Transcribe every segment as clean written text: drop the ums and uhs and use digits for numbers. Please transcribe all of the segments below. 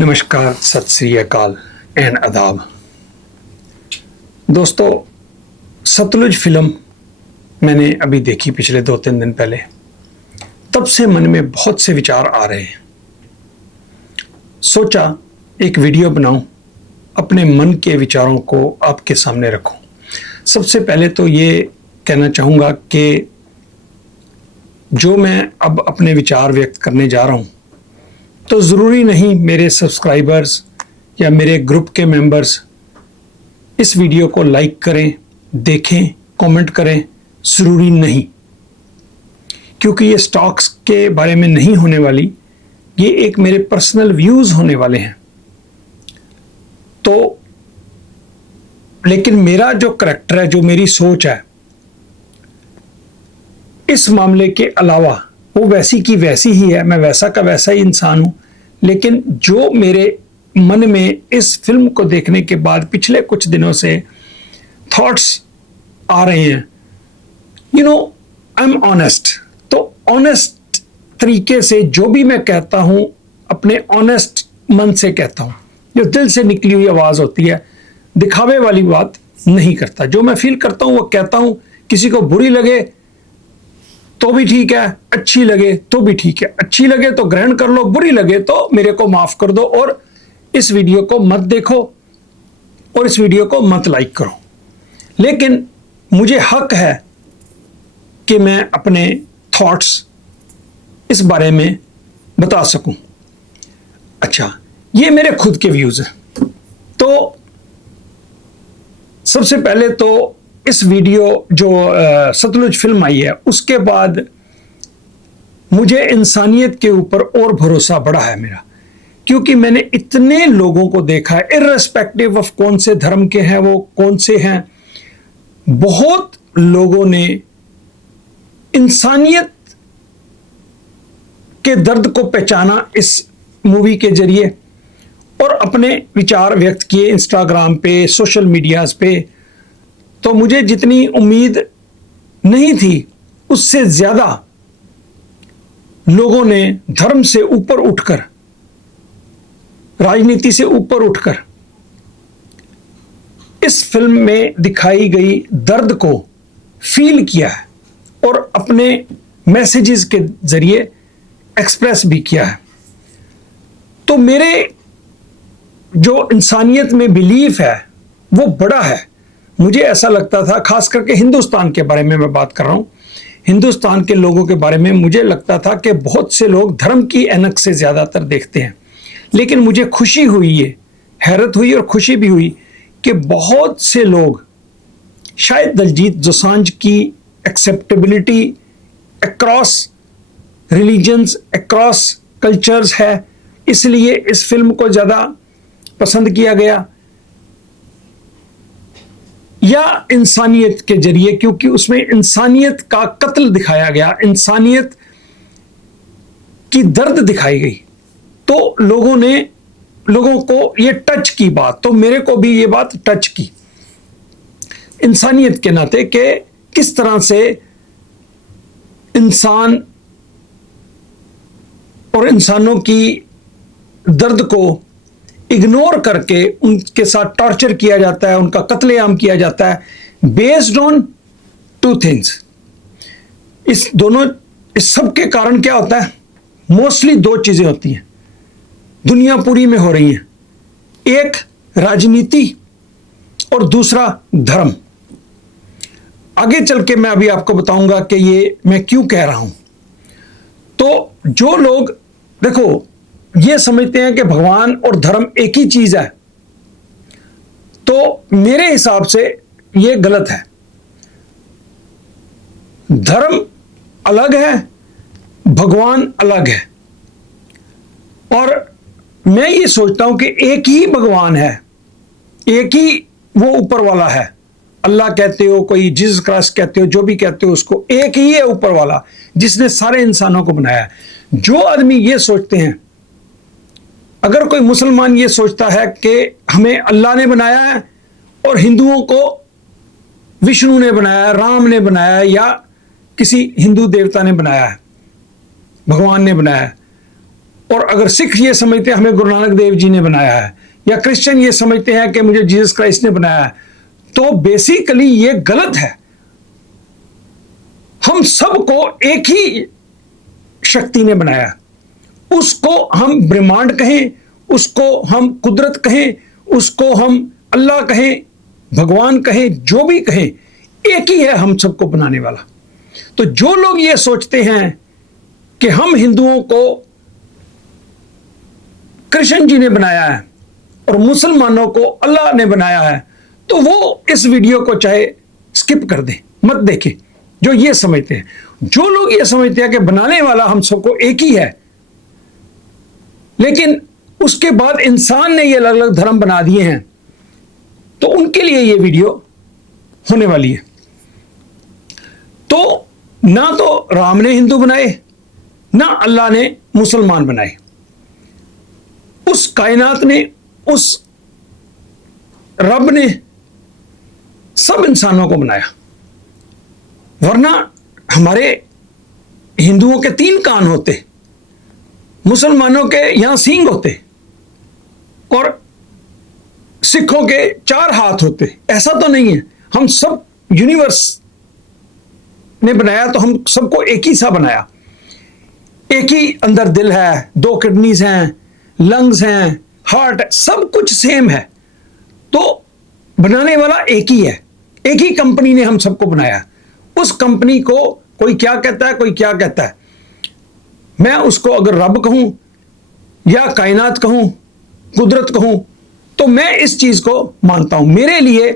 नमस्कार, सत श्री अकाल एंड आदाब। दोस्तों, सतलुज फिल्म मैंने अभी देखी पिछले 2-3 दिन पहले। तब से मन में बहुत से विचार आ रहे हैं। सोचा एक वीडियो बनाऊं, अपने मन के विचारों को आपके सामने रखूं। सबसे पहले तो ये कहना चाहूँगा कि जो मैं अब अपने विचार व्यक्त करने जा रहा हूँ तो ज़रूरी नहीं मेरे सब्सक्राइबर्स या मेरे ग्रुप के मेंबर्स इस वीडियो को लाइक करें, देखें, कमेंट करें। ज़रूरी नहीं, क्योंकि ये स्टॉक्स के बारे में नहीं होने वाली, ये एक मेरे पर्सनल व्यूज़ होने वाले हैं। तो लेकिन मेरा जो करैक्टर है, जो मेरी सोच है, इस मामले के अलावा वो वैसी की वैसी ही है। मैं वैसा का वैसा ही इंसान हूं। लेकिन जो मेरे मन में इस फिल्म को देखने के बाद पिछले कुछ दिनों से थॉट्स आ रहे हैं, आई एम ऑनेस्ट। तो ऑनेस्ट तरीके से जो भी मैं कहता हूं, अपने ऑनेस्ट मन से कहता हूं, जो दिल से निकली हुई आवाज होती है, दिखावे वाली बात नहीं करता। जो मैं फील करता हूं वो कहता हूं। किसी को बुरी लगे तो भी ठीक है, अच्छी लगे तो भी ठीक है। अच्छी लगे तो ग्रहण कर लो, बुरी लगे तो मेरे को माफ कर दो, और इस वीडियो को मत देखो और इस वीडियो को मत लाइक करो। लेकिन मुझे हक है कि मैं अपने थॉट्स इस बारे में बता सकूं। अच्छा, ये मेरे खुद के व्यूज हैं। तो सबसे पहले तो इस वीडियो जो सतलुज फिल्म आई है, उसके बाद मुझे इंसानियत के ऊपर और भरोसा बढ़ा है मेरा। क्योंकि मैंने इतने लोगों को देखा है, इर्रेस्पेक्टिव ऑफ कौन से धर्म के हैं, वो कौन से हैं, बहुत लोगों ने इंसानियत के दर्द को पहचाना इस मूवी के जरिए और अपने विचार व्यक्त किए इंस्टाग्राम पे, सोशल मीडियाज पे। तो मुझे जितनी उम्मीद नहीं थी, उससे ज्यादा लोगों ने धर्म से ऊपर उठकर, राजनीति से ऊपर उठकर इस फिल्म में दिखाई गई दर्द को फील किया है और अपने मैसेजेस के जरिए एक्सप्रेस भी किया है। तो मेरे जो इंसानियत में बिलीफ है वो बड़ा है। मुझे ऐसा लगता था, खास करके हिंदुस्तान के बारे में मैं बात कर रहा हूं, हिंदुस्तान के लोगों के बारे में मुझे लगता था कि बहुत से लोग धर्म की ऐनक से ज्यादातर देखते हैं। लेकिन मुझे खुशी हुई, ये हैरत हुई और खुशी भी हुई कि बहुत से लोग, शायद दलजीत दोसांझ की acceptability across religions, across cultures है, इसलिए इस फिल्म को ज्यादा पसंद किया गया, या इंसानियत के जरिए, क्योंकि उसमें इंसानियत का कत्ल दिखाया गया, इंसानियत की दर्द दिखाई गई। तो लोगों को ये टच की बात, तो मेरे को भी ये बात टच की इंसानियत के नाते कि किस तरह से इंसान और इंसानों की दर्द को इग्नोर करके उनके साथ टॉर्चर किया जाता है, उनका कत्लेआम किया जाता है, बेस्ड ऑन 2 थिंग्स। इस सब के कारण क्या होता है? मोस्टली 2 चीजें होती हैं, दुनिया पूरी में हो रही हैं। एक राजनीति और दूसरा धर्म। आगे चल के मैं अभी आपको बताऊंगा कि ये मैं क्यों कह रहा हूं। तो जो लोग, देखो, ये समझते हैं कि भगवान और धर्म एक ही चीज है, तो मेरे हिसाब से ये गलत है। धर्म अलग है, भगवान अलग है। और मैं ये सोचता हूं कि एक ही भगवान है, एक ही वो ऊपर वाला है। अल्लाह कहते हो, कोई जीसस क्राइस्ट कहते हो, जो भी कहते हो, उसको एक ही है ऊपर वाला, जिसने सारे इंसानों को बनाया है। जो आदमी ये सोचते हैं, अगर कोई मुसलमान ये सोचता है कि हमें अल्लाह ने बनाया है और हिंदुओं को विष्णु ने बनाया, राम ने बनाया, या किसी हिंदू देवता ने बनाया है, भगवान ने बनाया है, और अगर सिख ये समझते हैं हमें गुरु नानक देव जी ने बनाया है, या क्रिश्चियन ये समझते हैं कि मुझे जीसस क्राइस्ट ने बनाया है, तो बेसिकली ये गलत है। हम सबको एक ही शक्ति ने बनाया, उसको हम ब्रह्मांड कहें, उसको हम कुदरत कहें, उसको हम अल्लाह कहें, भगवान कहें, जो भी कहें, एक ही है हम सबको बनाने वाला। तो जो लोग ये सोचते हैं कि हम हिंदुओं को कृष्ण जी ने बनाया है और मुसलमानों को अल्लाह ने बनाया है, तो वो इस वीडियो को चाहे स्किप कर दें, मत देखें। जो ये समझते हैं, जो लोग ये समझते हैं कि बनाने वाला हम सबको एक ही है, लेकिन उसके बाद इंसान ने ये अलग अलग धर्म बना दिए हैं, तो उनके लिए ये वीडियो होने वाली है। तो ना तो राम ने हिंदू बनाए, ना अल्लाह ने मुसलमान बनाए। उस कायनात ने, उस रब ने सब इंसानों को बनाया। वरना हमारे हिंदुओं के 3 कान होते, मुसलमानों के यहां सींग होते, और सिखों के 4 हाथ होते। ऐसा तो नहीं है। हम सब यूनिवर्स ने बनाया तो हम सबको एक ही सा बनाया। एक ही अंदर दिल है, 2 किडनीज हैं, लंग्स हैं, हार्ट है, सब कुछ सेम है। तो बनाने वाला एक ही है। एक ही कंपनी ने हम सबको बनाया। उस कंपनी को कोई क्या कहता है, कोई क्या कहता है। मैं उसको अगर रब कहूं या कायनात कहूं, कुदरत कहूं, तो मैं इस चीज को मानता हूं। मेरे लिए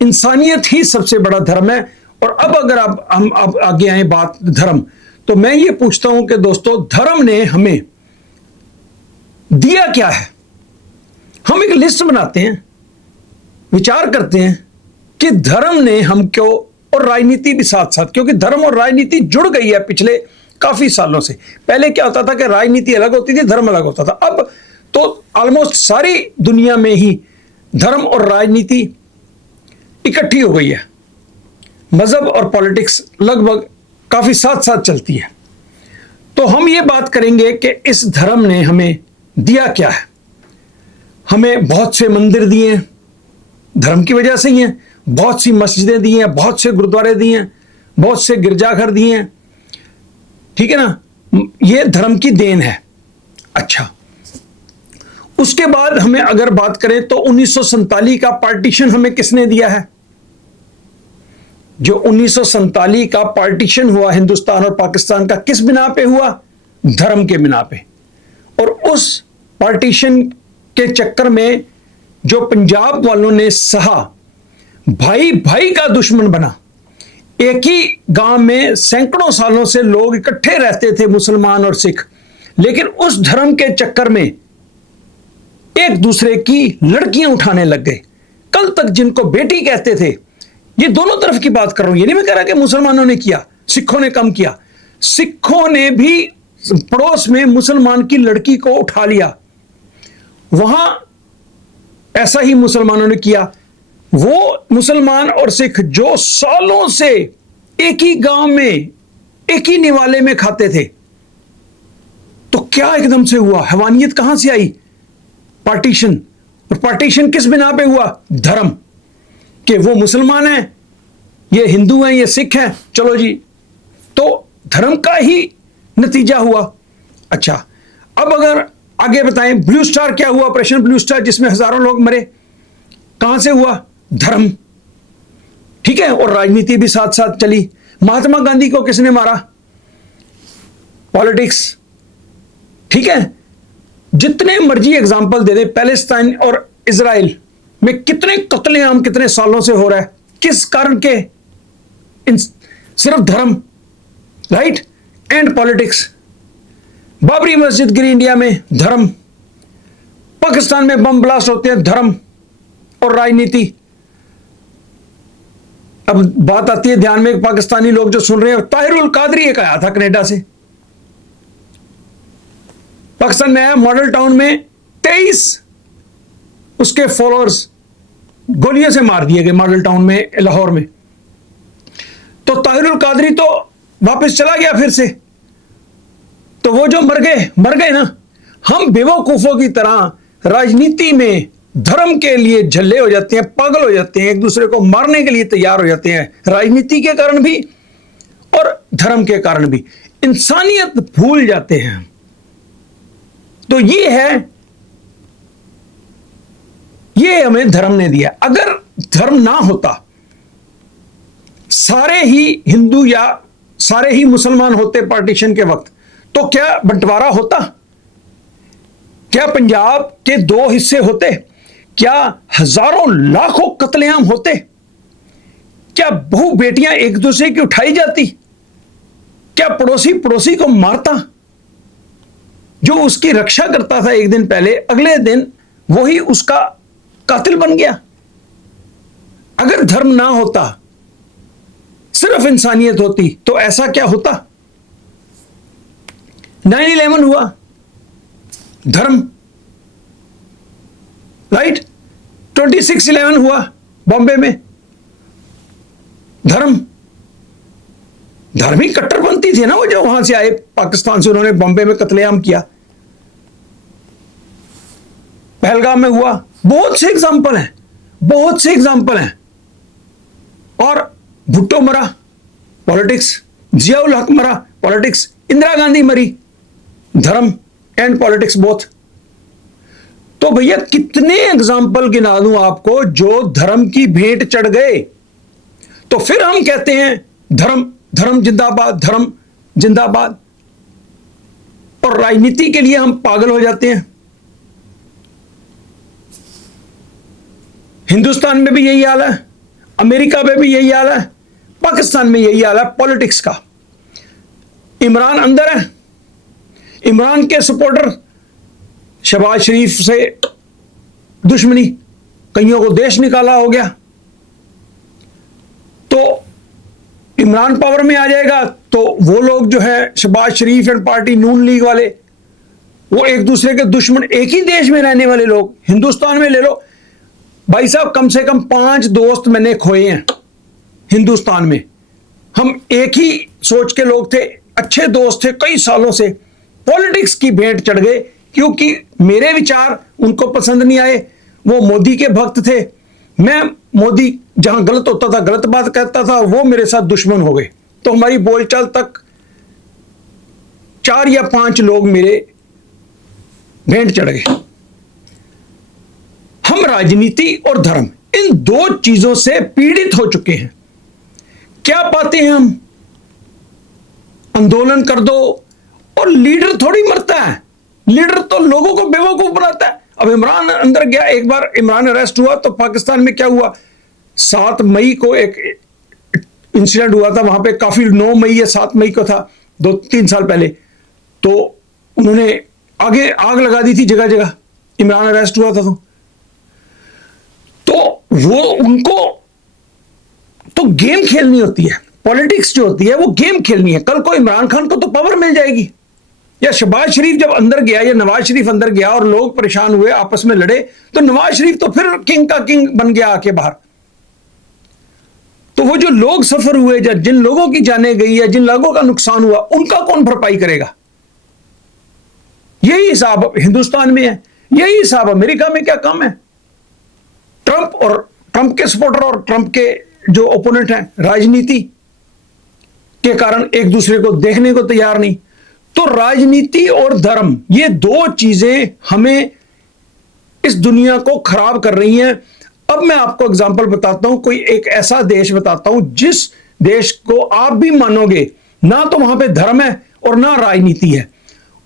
इंसानियत ही सबसे बड़ा धर्म है। और अब अगर हम आगे आए बात धर्म, तो मैं ये पूछता हूं कि दोस्तों, धर्म ने हमें दिया क्या है? हम एक लिस्ट बनाते हैं, विचार करते हैं कि धर्म ने हमको, और राजनीति भी साथ साथ, क्योंकि धर्म और राजनीति जुड़ गई है पिछले काफी सालों से। पहले क्या होता था कि राजनीति अलग होती थी, धर्म अलग होता था। अब तो ऑलमोस्ट सारी दुनिया में ही धर्म और राजनीति इकट्ठी हो गई है। मजहब और पॉलिटिक्स लगभग काफी साथ साथ चलती है। तो हम ये बात करेंगे कि इस धर्म ने हमें दिया क्या है। हमें बहुत से मंदिर दिए हैं, धर्म की वजह से ही हैं। बहुत सी मस्जिदें दी हैं, बहुत से गुरुद्वारे दिए हैं, बहुत से गिरजाघर दिए हैं, ठीक है ना। ये धर्म की देन है। अच्छा, उसके बाद हमें अगर बात करें तो 1947 का पार्टीशन हमें किसने दिया है? जो 1947 का पार्टीशन हुआ हिंदुस्तान और पाकिस्तान का, किस बिना पे हुआ? धर्म के बिना पे। और उस पार्टीशन के चक्कर में जो पंजाब वालों ने सहा, भाई भाई का दुश्मन बना। एक ही गांव में सैकड़ों सालों से लोग इकट्ठे रहते थे, मुसलमान और सिख, लेकिन उस धर्म के चक्कर में एक दूसरे की लड़कियां उठाने लग गए। कल तक जिनको बेटी कहते थे, ये दोनों तरफ की बात कर रहा हूं, ये नहीं मैं कह रहा कि मुसलमानों ने किया, सिखों ने कम किया। सिखों ने भी पड़ोस में मुसलमान की लड़की को उठा लिया, वहां ऐसा ही मुसलमानों ने किया। वो मुसलमान और सिख जो सालों से एक ही गांव में, एक ही निवाले में खाते थे, तो क्या एकदम से हुआ? हैवानियत कहां से आई? पार्टीशन। और पार्टीशन किस बिना पे हुआ? धर्म। कि वो मुसलमान हैं, ये हिंदू हैं, ये सिख हैं, चलो जी, तो धर्म का ही नतीजा हुआ। अच्छा, अब अगर आगे बताएं, ब्लू स्टार क्या हुआ? ऑपरेशन ब्लू स्टार, जिसमें हजारों लोग मरे, कहां से हुआ? धर्म, ठीक है। और राजनीति भी साथ साथ चली। महात्मा गांधी को किसने मारा? पॉलिटिक्स, ठीक है। जितने मर्जी एग्जाम्पल दे दे, पैलेस्टाइन और इजराइल में कितने कत्लेआम कितने सालों से हो रहा है, किस कारण के? सिर्फ धर्म, राइट, एंड पॉलिटिक्स। बाबरी मस्जिद गिरी इंडिया में, धर्म। पाकिस्तान में बम ब्लास्ट होते हैं, धर्म और राजनीति। अब बात आती है ध्यान में, पाकिस्तानी लोग जो सुन रहे हैं, ताहिरुल कादरी एक आया था कनाडा से, पाकिस्तान में आया, मॉडल टाउन में 23 उसके फॉलोअर्स गोलियों से मार दिए गए, मॉडल टाउन में, लाहौर में। तो ताहिरुल कादरी तो वापस चला गया फिर से। तो वो जो मर गए ना, हम बेवकूफों की तरह राजनीति में धर्म के लिए झल्ले हो जाते हैं, पागल हो जाते हैं, एक दूसरे को मारने के लिए तैयार हो जाते हैं, राजनीति के कारण भी और धर्म के कारण भी। इंसानियत भूल जाते हैं। तो ये हमें धर्म ने दिया। अगर धर्म ना होता, सारे ही हिंदू या सारे ही मुसलमान होते पार्टीशन के वक्त, तो क्या बंटवारा होता? क्या पंजाब के 2 हिस्से होते? क्या हजारों लाखों कत्लेआम होते? क्या बहु बेटियां एक दूसरे की उठाई जाती? क्या पड़ोसी पड़ोसी को मारता? जो उसकी रक्षा करता था एक दिन पहले, अगले दिन वही उसका कातिल बन गया। अगर धर्म ना होता, सिर्फ इंसानियत होती, तो ऐसा क्या होता? 9/11 हुआ, धर्म, राइट? 26/11 हुआ बॉम्बे में, धर्म। धार्मिक कट्टरपंथी थे ना वो, जो वहां से आए पाकिस्तान से, उन्होंने बॉम्बे में कत्लेआम किया। पहलगाम में हुआ। बहुत से एग्जाम्पल हैं, बहुत से एग्जाम्पल हैं। और भुट्टो मरा, पॉलिटिक्स। जियाउल हक मरा, पॉलिटिक्स। इंदिरा गांधी मरी, धर्म एंड पॉलिटिक्स बोथ। तो भैया कितने एग्जाम्पल गिना दूं आपको जो धर्म की भेंट चढ़ गए। तो फिर हम कहते हैं धर्म, धर्म जिंदाबाद, धर्म जिंदाबाद, और राजनीति के लिए हम पागल हो जाते हैं। हिंदुस्तान में भी यही हाल है, अमेरिका में भी यही हाल है, पाकिस्तान में यही हाल है पॉलिटिक्स का। इमरान अंदर है, इमरान के सपोर्टर, शहबाज शरीफ से दुश्मनी, कईयों को देश निकाला हो गया। तो इमरान पावर में आ जाएगा तो वो लोग जो है शहबाज शरीफ एंड पार्टी नून लीग वाले, वो एक दूसरे के दुश्मन। एक ही देश में रहने वाले लोग, हिंदुस्तान में ले लो भाई साहब, कम से कम 5 दोस्त मैंने खोए हैं हिंदुस्तान में। हम एक ही सोच के लोग थे, अच्छे दोस्त थे कई सालों से। पॉलिटिक्स की भेंट चढ़ गए क्योंकि मेरे विचार उनको पसंद नहीं आए। वो मोदी के भक्त थे, मैं मोदी जहां गलत होता था, गलत बात कहता था, वो मेरे साथ दुश्मन हो गए। तो हमारी बोलचाल तक 4 या 5 लोग मेरे भेंट चढ़ गए। हम राजनीति और धर्म, इन 2 चीजों से पीड़ित हो चुके हैं। क्या पाते हैं हम? आंदोलन कर दो, और लीडर थोड़ी मरता है, लीडर तो लोगों को बेवकूफ बनाता है। अब इमरान अंदर गया, एक बार इमरान अरेस्ट हुआ तो पाकिस्तान में क्या हुआ, 7 मई को एक इंसिडेंट हुआ था वहां पे, काफी 9 मई या 7 मई को था, 2-3 साल पहले। तो उन्होंने आगे आग लगा दी थी जगह जगह, इमरान अरेस्ट हुआ था। तो वो उनको तो गेम खेलनी होती है, पॉलिटिक्स जो होती है वो गेम खेलनी है। कल को इमरान खान को तो पावर मिल जाएगी, या शहबाज शरीफ जब अंदर गया या नवाज शरीफ अंदर गया और लोग परेशान हुए, आपस में लड़े, तो नवाज शरीफ तो फिर किंग का किंग बन गया आके बाहर। तो वो जो लोग सफर हुए, या जिन लोगों की जाने गई या जिन लोगों का नुकसान हुआ, उनका कौन भरपाई करेगा? यही हिसाब हिंदुस्तान में है, यही हिसाब अमेरिका में। क्या काम है? ट्रंप और ट्रंप के सपोर्टर और ट्रंप के जो ओपोनेंट हैं, राजनीति के कारण एक दूसरे को देखने को तैयार नहीं। तो राजनीति और धर्म, ये 2 चीजें हमें इस दुनिया को खराब कर रही हैं। अब मैं आपको एग्जांपल बताता हूं, कोई एक ऐसा देश बताता हूं जिस देश को आप भी मानोगे ना तो वहां पे धर्म है और ना राजनीति है,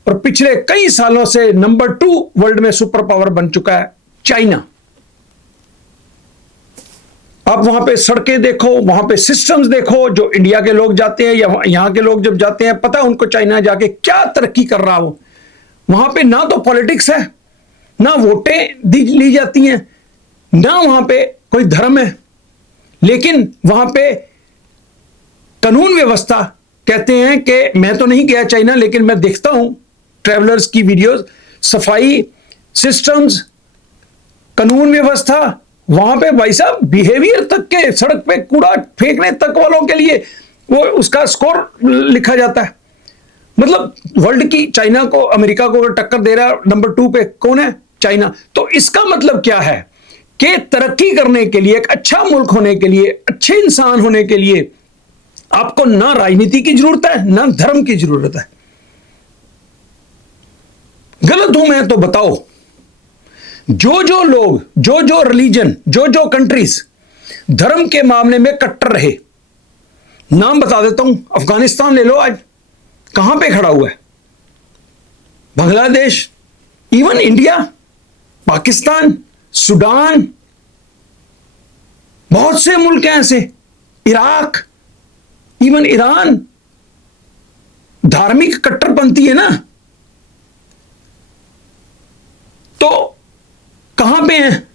और पिछले कई सालों से नंबर 2 वर्ल्ड में सुपर पावर बन चुका है, चाइना। आप वहां पे सड़कें देखो, वहां पे सिस्टम्स देखो, जो इंडिया के लोग जाते हैं या यहां के लोग जब जाते हैं, पता है उनको चाइना जाके क्या तरक्की कर रहा हो। वहां पे ना तो पॉलिटिक्स है, ना वोटें ली जाती हैं, ना वहां पे कोई धर्म है, लेकिन वहां पे कानून व्यवस्था, कहते हैं कि मैं तो नहीं गया चाइना, लेकिन मैं देखता हूं ट्रैवलर्स की वीडियोस, सफाई सिस्टम्स, कानून व्यवस्था, वहां पे भाई साहब बिहेवियर तक के, सड़क पे कूड़ा फेंकने तक वालों के लिए वो उसका स्कोर लिखा जाता है। मतलब वर्ल्ड की चाइना को, अमेरिका को अगर टक्कर दे रहा है, नंबर 2 पे कौन है? चाइना। तो इसका मतलब क्या है कि तरक्की करने के लिए, एक अच्छा मुल्क होने के लिए, अच्छे इंसान होने के लिए आपको ना राजनीति की जरूरत है ना धर्म की जरूरत है। गलत हूं मैं तो बताओ। जो जो लोग, जो जो रिलीजन, जो जो कंट्रीज धर्म के मामले में कट्टर रहे, नाम बता देता हूं। अफगानिस्तान ले लो, आज कहां पे खड़ा हुआ है? Bangladesh, even India, Pakistan, Sudan, बहुत से मुल्क हैं ऐसे, इराक, इवन ईरान। धार्मिक कट्टरपंथी है ना। तो कहां पे हैं?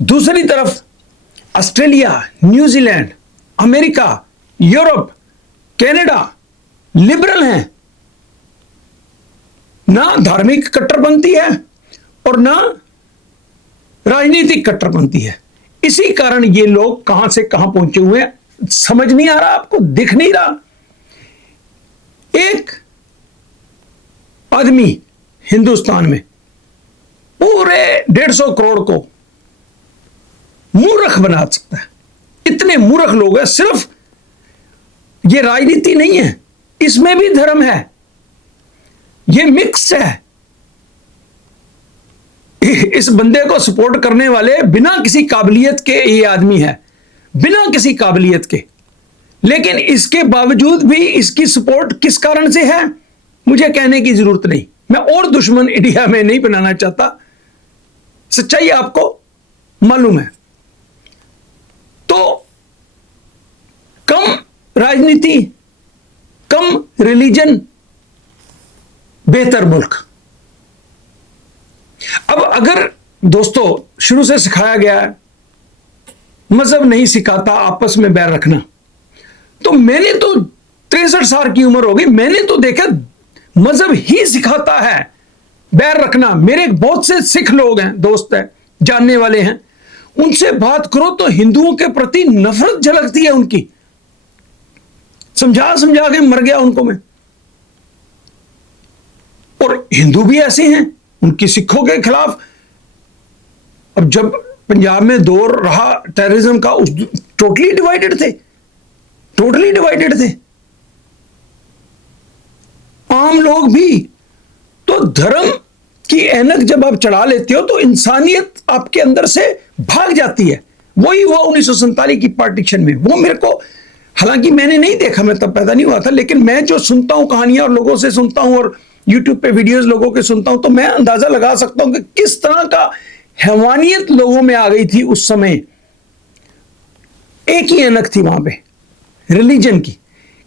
दूसरी तरफ Australia, New Zealand, America, Europe, Canada liberal हैं। ना धार्मिक कट्टरपंथी है और ना राजनीतिक कट्टरपंथी है। इसी कारण ये लोग कहां से कहां पहुंचे हुए हैं, समझ नहीं आ रहा, आपको दिख नहीं रहा। एक आदमी हिंदुस्तान में पूरे 150 करोड़ को मूर्ख बना सकता है। इतने मूर्ख लोग हैं। सिर्फ ये राजनीति नहीं है, इसमें भी धर्म है, ये मिक्स है। इस बंदे को सपोर्ट करने वाले बिना किसी काबिलियत के ये आदमी है, बिना किसी काबिलियत के। लेकिन इसके बावजूद भी इसकी सपोर्ट किस कारण से है मुझे कहने की जरूरत नहीं। मैं और दुश्मन इंडिया में नहीं बनाना चाहता, सच्चाई आपको मालूम है। तो कम राजनीति, कम रिलीजन, बेहतर मुल्क। अब अगर दोस्तों शुरू से सिखाया गया है मजहब नहीं सिखाता आपस में बैर रखना, तो मैंने तो 63 साल की उम्र हो गई, मैंने तो देखा मजहब ही सिखाता है बैर रखना। मेरे बहुत से सिख लोग हैं, दोस्त हैं, जानने वाले हैं, उनसे बात करो तो हिंदुओं के प्रति नफरत झलकती है उनकी। समझा समझा के मर गया उनको मैं। और हिंदू भी ऐसे हैं, उनकी सिखों के खिलाफ। अब जब पंजाब में दौर रहा टेररिज्म का, उस टोटली डिवाइडेड थे, टोटली डिवाइडेड थे आम लोग भी। तो धर्म की ऐनक जब आप चढ़ा लेते हो तो इंसानियत आपके अंदर से भाग जाती है। वही हुआ 1947 की पार्टीशन में। वो मेरे को, हालांकि मैंने नहीं देखा, मैं तब पैदा नहीं हुआ था, लेकिन मैं जो सुनता हूं कहानियां और लोगों से सुनता हूं और यूट्यूब पे वीडियोस लोगों के सुनता हूं, तो मैं अंदाजा लगा सकता हूं कि किस तरह का हैवानियत लोगों में आ गई थी उस समय। एक ही ऐनक थी वहां पे, रिलीजन की।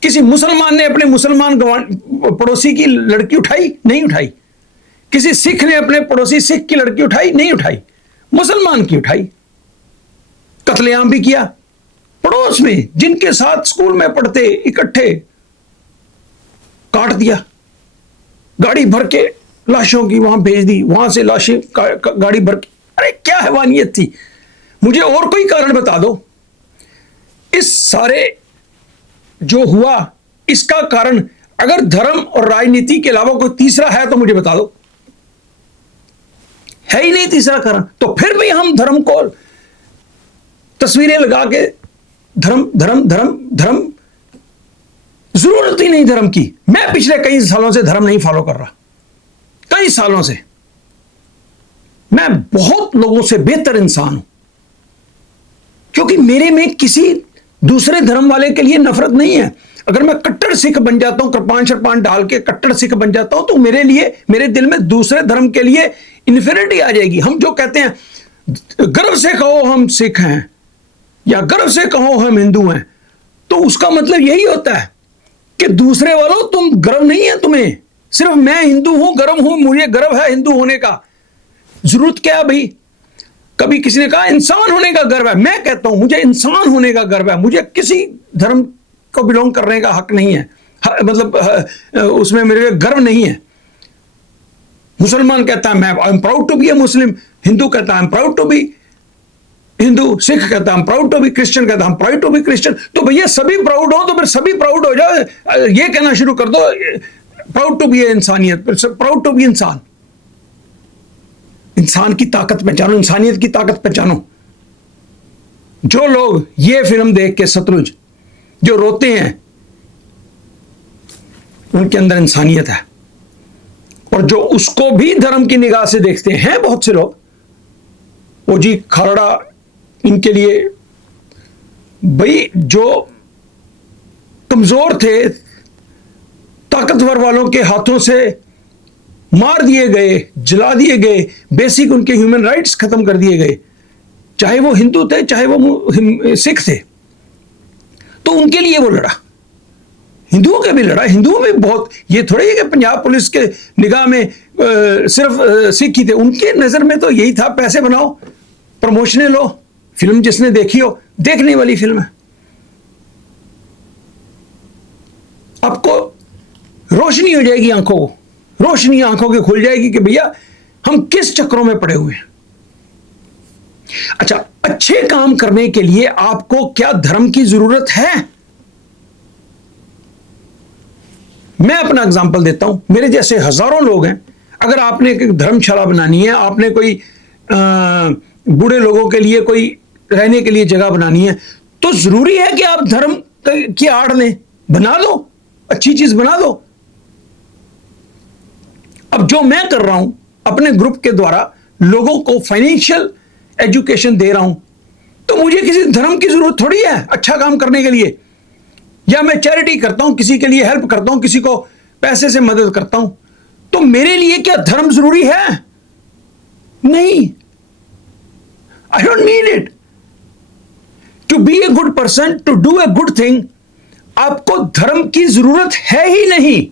किसी मुसलमान ने अपने मुसलमान पड़ोसी की लड़की उठाई? नहीं उठाई। किसी सिख ने अपने पड़ोसी सिख की लड़की उठाई? नहीं उठाई। मुसलमान की उठाई। कत्लेआम भी किया पड़ोस में, जिनके साथ स्कूल में पढ़ते इकट्ठे, काट दिया। गाड़ी भर के लाशों की वहां भेज दी, वहां से लाशें गाड़ी भर के। अरे क्या हैवानियत थी। मुझे और कोई कारण बता दो। इस सारे जो हुआ इसका कारण अगर धर्म और राजनीति के अलावा कोई तीसरा है तो मुझे बता दो। है ही नहीं तीसरा कारण। तो फिर भी हम धर्म को तस्वीरें लगा के धर्म धर्म धर्म धर्म, जरूरत ही नहीं धर्म की। मैं पिछले कई सालों से धर्म नहीं फॉलो कर रहा, कई सालों से। मैं बहुत लोगों से बेहतर इंसान हूं, क्योंकि मेरे में किसी दूसरे धर्म वाले के लिए नफरत नहीं है। अगर मैं कट्टर सिख बन जाता हूं, कृपान शरपान डाल के कट्टर सिख बन जाता हूं, तो मेरे लिए, मेरे दिल में दूसरे धर्म के लिए इन्फिनिटी आ जाएगी। हम जो कहते हैं, गर्व से कहो हम सिख हैं या गर्व से कहो हम हिंदू हैं, तो उसका मतलब यही होता है कि दूसरे वालों तुम गर्व नहीं है तुम्हें, सिर्फ मैं हिंदू हूं, गर्व हूं, मुझे गर्व है हिंदू होने का। जरूरत क्या है भाई? कभी किसी ने कहा इंसान होने का गर्व है, मैं कहता हूं मुझे इंसान होने का गर्व है। मुझे किसी धर्म को बिलोंग करने का हक नहीं है, मतलब उसमें मेरे गर्व नहीं है। मुसलमान कहता है मैं I am proud to be a Muslim, Hindu कहता है I am proud to be Hindu, Sikh कहता है I am proud to be Christian, कहता है I am proud to be Christian. तो भैया सभी प्राउड हो तो फिर सभी प्राउड हो जाओ। ये कहना शुरू कर दो प्राउड टू बी इंसानियत, प्राउड टू बी इंसान। इंसान की ताकत पहचानो, इंसानियत की ताकत पहचानो। जो लोग ये फिल्म देख के सतलुज जो रोते हैं, उनके अंदर इंसानियत है। और जो उसको भी धर्म की निगाह से देखते हैं बहुत से लोग, वो जी खालड़ा इनके लिए, भाई जो कमजोर थे, ताकतवर वालों के हाथों से मार दिए गए, जला दिए गए, बेसिक उनके ह्यूमन राइट्स खत्म कर दिए गए, चाहे वो हिंदू थे चाहे वो सिख थे, तो उनके लिए वो लड़ा। हिंदुओं के भी लड़ा, हिंदुओं में बहुत, ये थोड़ी है कि पंजाब पुलिस के निगाह में सिर्फ सिख ही थे। उनके नजर में तो यही था, पैसे बनाओ, प्रमोशनें लो। फिल्म जिसने देखी हो, देखने वाली फिल्म है। आपको रोशनी हो जाएगी आंखों को, रोशनी आंखों की खुल जाएगी कि भैया हम किस चक्रों में पड़े हुए हैं। अच्छा, अच्छे काम करने के लिए आपको क्या धर्म की जरूरत है? मैं अपना एग्जांपल देता हूं, मेरे जैसे हजारों लोग हैं। अगर आपने एक धर्मशाला बनानी है, आपने कोई बूढ़े लोगों के लिए कोई रहने के लिए जगह बनानी है, तो जरूरी है कि आप धर्म की आड़ लें? बना दो, अच्छी चीज बना दो। अब जो मैं कर रहा हूं अपने ग्रुप के द्वारा, लोगों को फाइनेंशियल एजुकेशन दे रहा हूं, तो मुझे किसी धर्म की जरूरत थोड़ी है अच्छा काम करने के लिए। या मैं चैरिटी करता हूं, किसी के लिए हेल्प करता हूं, किसी को पैसे से मदद करता हूं, तो मेरे लिए क्या धर्म जरूरी है? नहीं, I don't need it. To be a good person, to do a good thing, आपको धर्म की जरूरत है ही नहीं।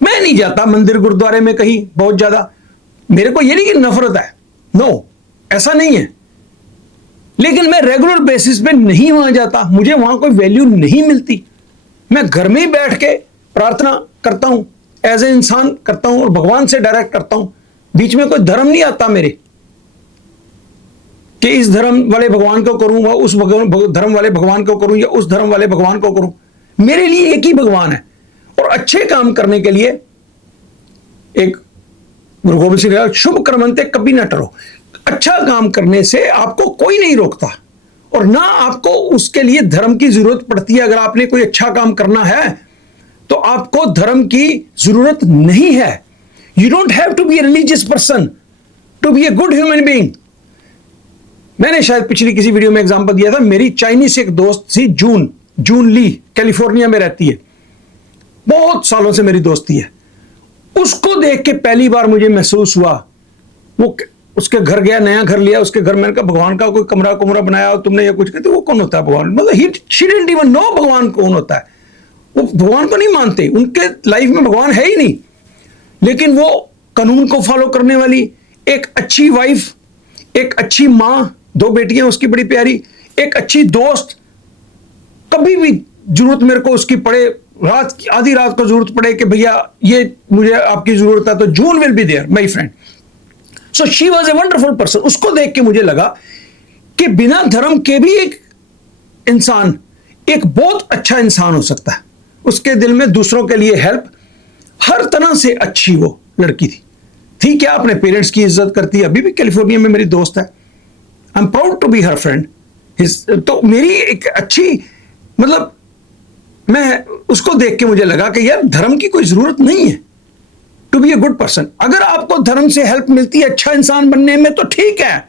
मैं नहीं जाता मंदिर गुरुद्वारे में कहीं बहुत ज्यादा, मेरे को ये नहीं कि नफरत है, नो, ऐसा नहीं है। लेकिन मैं रेगुलर बेसिस पे नहीं वहां जाता, मुझे वहां कोई वैल्यू नहीं मिलती। मैं घर में ही बैठ के प्रार्थना करता हूं, एज ए इंसान करता हूं, और भगवान से डायरेक्ट करता हूं। बीच में कोई धर्म नहीं आता मेरे कि इस धर्म वाले भगवान को करूं, या उस धर्म वाले भगवान को करूं, या उस धर्म वाले भगवान को करूं। मेरे लिए एक ही भगवान है। और अच्छे काम करने के लिए एक गुरु गोबिंद सिंह ने शुभ कर्मंते कभी ना टरो। अच्छा काम करने से आपको कोई नहीं रोकता, और ना आपको उसके लिए धर्म की जरूरत पड़ती है। अगर आपने कोई अच्छा काम करना है तो आपको धर्म की जरूरत नहीं है। You don't have to be a religious person to be a good human being. मैंने शायद पिछली किसी वीडियो में एग्जांपल दिया था, मेरी चाइनीज एक दोस्त थी, जून ली, कैलिफोर्निया में रहती है, बहुत सालों से मेरी दोस्ती है। उसको देख के पहली बार मुझे महसूस हुआ, वो उसके घर गया, नया घर लिया, उसके घर मैंने कहा भगवान का कोई कमरा बनाया और तुमने ये कुछ कहते, वो कौन होता है भगवान? मतलब शी डिडंट इवन नो भगवान कौन होता है। वो भगवान को नहीं मानते, उनके लाइफ में भगवान है ही नहीं। लेकिन वो कानून को फॉलो करने वाली, एक अच्छी वाइफ, एक अच्छी मां, 2 बेटियां उसकी बड़ी प्यारी, एक अच्छी दोस्त। कभी भी जरूरत मेरे को उसकी पड़े, रात की आधी रात को जरूरत पड़े कि भैया ये मुझे आपकी जरूरत है, तो June will be there my friend. So she was a wonderful person. उसको देख के मुझे लगा कि बिना धर्म के भी एक इंसान एक बहुत अच्छा इंसान हो सकता है। उसके दिल में दूसरों के लिए हेल्प, हर तरह से अच्छी वो लड़की थी क्या, अपने पेरेंट्स की इज्जत करती है, अभी भी कैलिफोर्निया में मेरी दोस्त है। I am proud to be her friend. तो मेरी एक अच्छी, मतलब मैं उसको देख के मुझे लगा कि यार धर्म की कोई जरूरत नहीं है to be a good person. अगर आपको धर्म से हेल्प मिलती है अच्छा इंसान बनने में तो ठीक है,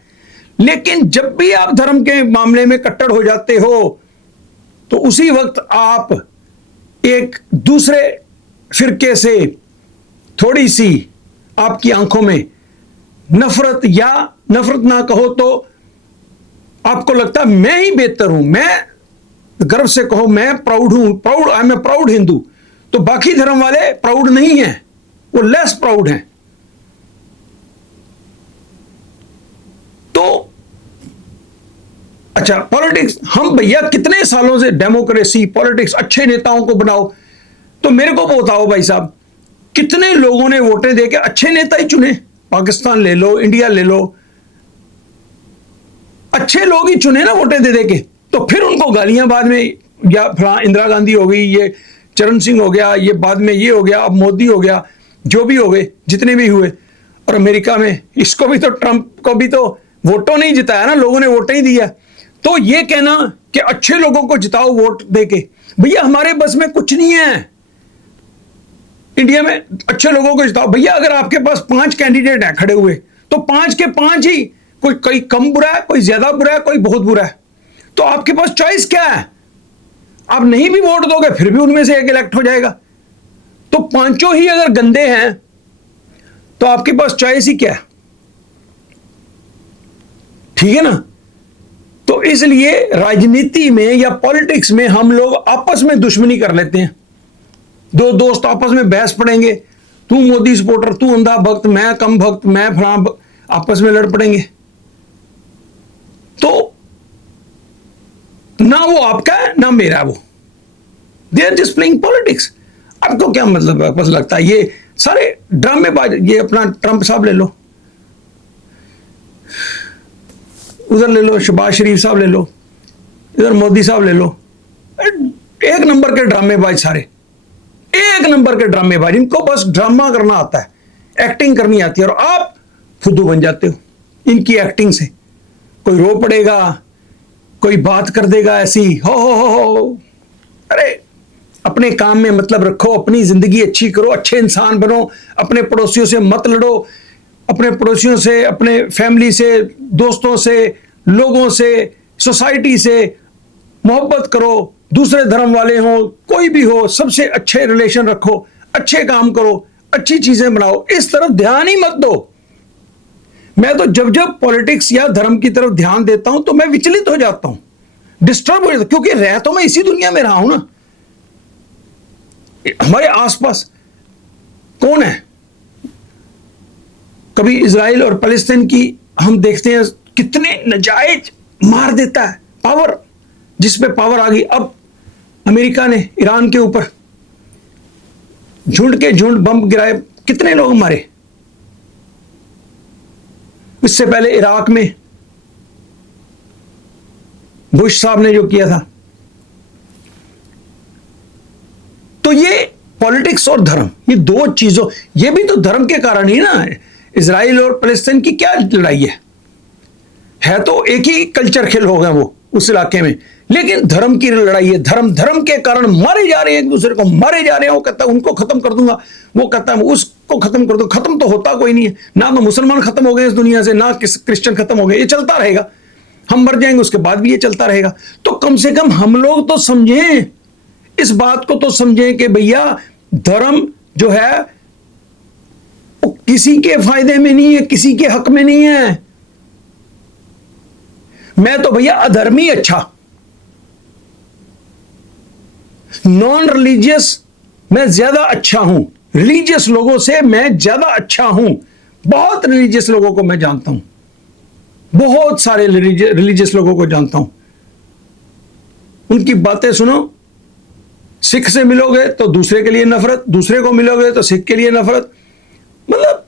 लेकिन जब भी आप धर्म के मामले में कट्टर हो जाते हो तो उसी वक्त आप एक दूसरे फिरके से थोड़ी सी आपकी आंखों में नफरत, या नफरत ना कहो तो आपको लगता है मैं ही बेहतर हूं, मैं गर्व से कहो मैं प्राउड हूं, proud, I am a proud Hindu. तो बाकी धर्म वाले प्राउड नहीं हैं, वो लेस प्राउड हैं। तो अच्छा, पॉलिटिक्स, हम भैया कितने सालों से डेमोक्रेसी, पॉलिटिक्स, अच्छे नेताओं को बनाओ। तो मेरे को बताओ भाई साहब, कितने लोगों ने वोटें देके अच्छे नेता ही चुने? पाकिस्तान ले लो, इंडिया ले लो, अच्छे लोग ही चुने ना वोटें दे देके। तो फिर उनको गालियां बाद में, या फला इंदिरा गांधी हो गई, ये चरण सिंह हो गया, ये बाद में ये हो गया, अब मोदी हो गया, जो भी हो गए, जितने भी हुए। और अमेरिका में इसको भी तो, ट्रंप को भी तो वोटों नहीं जिताया ना, लोगों ने वोट नहीं दिया। तो ये कहना कि अच्छे लोगों को जिताओ वोट देके, भैया हमारे बस में कुछ नहीं है। इंडिया में अच्छे लोगों को जिताओ भैया। अगर आपके पास 5 कैंडिडेट हैं खड़े हुए, तो 5 के 5 ही, कोई कम बुरा है, कोई ज्यादा बुरा है, कोई बहुत बुरा है। तो आपके पास चॉइस क्या है? आप नहीं भी वोट दोगे फिर भी उनमें से एक इलेक्ट हो जाएगा। तो पांचों ही अगर गंदे हैं तो आपके पास चॉइस ही क्या है? ठीक है ना? तो इसलिए राजनीति में या पॉलिटिक्स में हम लोग आपस में दुश्मनी कर लेते हैं। दो दोस्त आपस में बहस पड़ेंगे, तू मोदी सपोर्टर, तू अंधा भक्त, मैं कम भक्त, मैं फलां, आपस में लड़ पड़ेंगे। तो ना वो आपका है ना मेरा है, वो they are just playing politics. आपको क्या मतलब बस लगता है ये सारे ड्रामेबाज? ये अपना ट्रंप साहब ले लो, उधर ले लो शहबाज शरीफ साहब ले लो, इधर मोदी साहब ले लो, एक नंबर के ड्रामेबाज, सारे एक नंबर के ड्रामेबाज। इनको बस ड्रामा करना आता है, एक्टिंग करनी आती है, और आप फुद्दू बन जाते हो इनकी एक्टिंग से। कोई रो पड़ेगा, कोई बात कर देगा ऐसी, हो। अरे अपने काम में मतलब रखो, अपनी जिंदगी अच्छी करो, अच्छे इंसान बनो, अपने पड़ोसियों से मत लड़ो, अपने पड़ोसियों से, अपने फैमिली से, दोस्तों से, लोगों से, सोसाइटी से मोहब्बत करो। दूसरे धर्म वाले हो, कोई भी हो, सबसे अच्छे रिलेशन रखो, अच्छे काम करो, अच्छी चीजें बनाओ। इस तरफ ध्यान ही मत दो। मैं तो जब जब पॉलिटिक्स या धर्म की तरफ ध्यान देता हूं तो मैं विचलित हो जाता हूं, डिस्टर्ब हो जाता हूं, क्योंकि रह तो मैं इसी दुनिया में रहा हूं ना। हमारे आसपास कौन है? कभी इजराइल और फलस्तीन की हम देखते हैं कितने नाजायज मार देता है, पावर जिस पे पावर आ गई। अब अमेरिका ने ईरान के ऊपर झुंड के झुंड बम गिराए, कितने लोग मारे। इससे पहले इराक में बुश साहब ने जो किया था। तो ये पॉलिटिक्स और धर्म, ये दो चीजों, ये भी तो धर्म के कारण ही ना। इजराइल और फलस्तीन की क्या लड़ाई है तो एक ही कल्चर खेल हो गया वो उस इलाके में, लेकिन धर्म की लड़ाई है। धर्म के कारण मारे जा रहे हैं, एक दूसरे को मारे जा रहे हैं। वो कहता है उनको खत्म कर दूंगा, वो कहता है उसको खत्म कर दो। खत्म तो होता कोई नहीं है ना, तो मुसलमान खत्म हो गए इस दुनिया से, ना क्रिश्चियन खत्म हो गए। ये चलता रहेगा, हम मर जाएंगे उसके बाद भी ये चलता रहेगा। तो कम से कम हम लोग तो समझें, इस बात को तो समझें कि भैया धर्म जो है वो किसी के फायदे में नहीं है, किसी के हक में नहीं है। मैं तो भैया अधर्मी अच्छा, नॉन रिलीजियस मैं ज्यादा अच्छा हूं, रिलीजियस लोगों से मैं ज्यादा अच्छा हूं। बहुत रिलीजियस लोगों को मैं जानता हूं, बहुत सारे रिलीजियस लोगों को जानता हूं। उनकी बातें सुनो, सिख से मिलोगे तो दूसरे के लिए नफरत, दूसरे को मिलोगे तो सिख के लिए नफरत। मतलब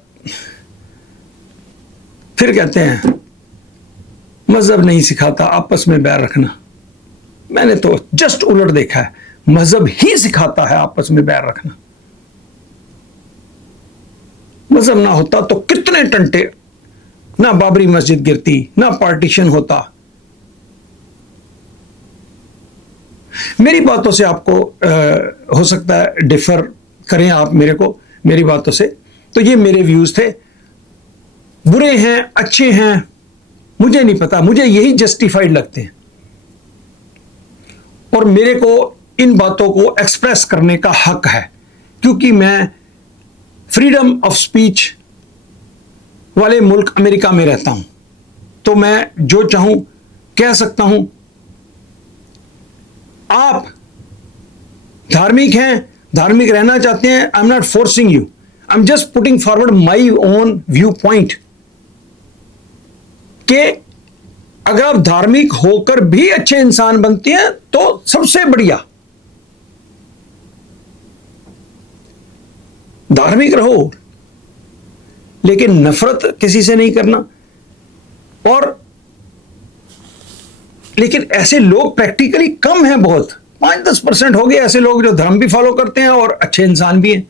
फिर कहते हैं मजहब नहीं सिखाता आपस में बैर रखना। मैंने तो जस्ट उलट देखा है, मजहब ही सिखाता है आपस में बैर रखना। मजहब ना होता तो कितने टंटे, ना बाबरी मस्जिद गिरती, ना पार्टीशन होता। मेरी बातों से आपको हो सकता है डिफर करें आप मेरे को, मेरी बातों से। तो ये मेरे व्यूज थे, बुरे हैं अच्छे हैं मुझे नहीं पता, मुझे यही जस्टिफाइड लगते हैं। और मेरे को इन बातों को एक्सप्रेस करने का हक है, क्योंकि मैं फ्रीडम ऑफ स्पीच वाले मुल्क अमेरिका में रहता हूं। तो मैं जो चाहूं कह सकता हूं। आप धार्मिक हैं, धार्मिक रहना चाहते हैं, I am not forcing you, I am just putting forward my own view point कि अगर आप धार्मिक होकर भी अच्छे इंसान बनते हैं तो सबसे बढ़िया। धार्मिक रहो लेकिन नफरत किसी से नहीं करना। और लेकिन ऐसे लोग प्रैक्टिकली कम हैं बहुत, 5-10% हो गए ऐसे लोग जो धर्म भी फॉलो करते हैं और अच्छे इंसान भी हैं।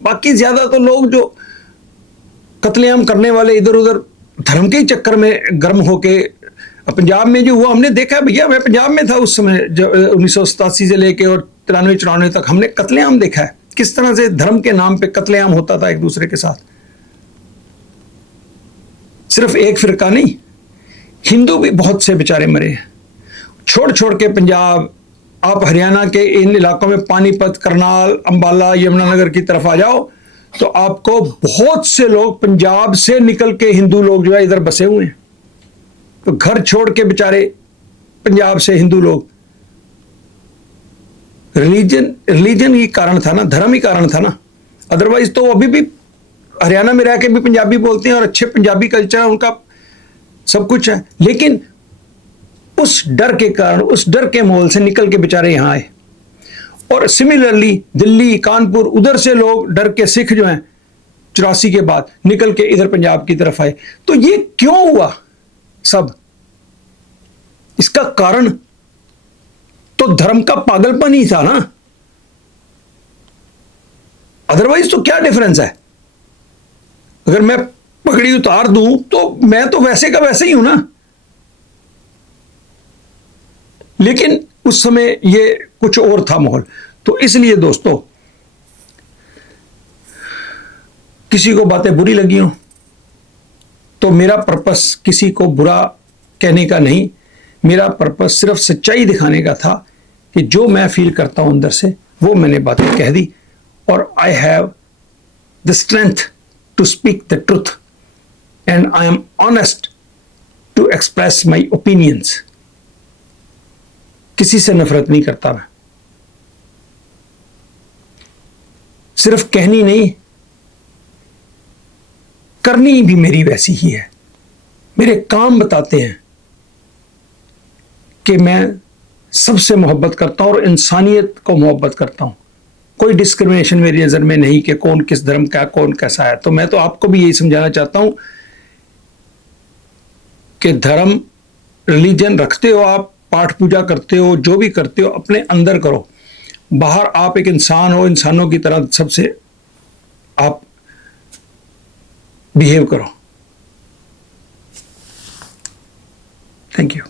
बाकी ज्यादा तो लोग जो कत्लेआम करने वाले, इधर उधर धर्म के ही चक्कर में गर्म होके, पंजाब में जो हुआ हमने देखा भैया, मैं पंजाब में था उस समय, जब 1987 से लेके और 93-94 तक हमने कत्लेआम देखा है, किस तरह से धर्म के नाम पे कत्लेआम होता था एक दूसरे के साथ। सिर्फ एक फिरका नहीं, हिंदू भी बहुत से बेचारे मरे हैं। छोड़ छोड़ के पंजाब, आप हरियाणा के इन इलाकों में पानीपत, करनाल, अंबाला, यमुनानगर की तरफ आ जाओ तो आपको बहुत से लोग पंजाब से निकल के हिंदू लोग जो है इधर बसे हुए हैं। तो घर छोड़ के बेचारे पंजाब से हिंदू लोग, रिलीजन ही कारण था ना, धर्म ही कारण था ना। अदरवाइज तो अभी भी हरियाणा में रह के भी पंजाबी बोलते हैं और अच्छे पंजाबी कल्चर है उनका, सब कुछ है, लेकिन उस डर के कारण, उस डर के माहौल से निकल के बेचारे यहां आए। और सिमिलरली दिल्ली, कानपुर, उधर से लोग डर के, सिख जो हैं 84 के बाद निकल के इधर पंजाब की तरफ आए। तो ये क्यों हुआ सब? इसका कारण तो धर्म का पागलपन ही था ना, अदरवाइज तो क्या डिफरेंस है? अगर मैं पगड़ी उतार दूं तो मैं तो वैसे का वैसे ही हूं ना। लेकिन उस समय ये कुछ और था माहौल। तो इसलिए दोस्तों, किसी को बातें बुरी लगी हो तो मेरा पर्पस किसी को बुरा कहने का नहीं, मेरा पर्पस सिर्फ सच्चाई दिखाने का था कि जो मैं फील करता हूं अंदर से वो मैंने बातें कह दी। और I have the strength to speak the truth and I am honest to express my opinions. किसी से नफरत नहीं करता मैं, सिर्फ कहनी नहीं, करनी भी मेरी वैसी ही है। मेरे काम बताते हैं कि मैं सबसे मोहब्बत करता हूं और इंसानियत को मोहब्बत करता हूं। कोई डिस्क्रिमिनेशन मेरी नजर में नहीं कि कौन किस धर्म का, कौन कैसा है। तो मैं तो आपको भी यही समझाना चाहता हूं कि धर्म, रिलीजन रखते हो आप, पाठ पूजा करते हो, जो भी करते हो अपने अंदर करो। बाहर आप एक इंसान हो, इंसानों की तरह सबसे आप बिहेव करो। Thank you.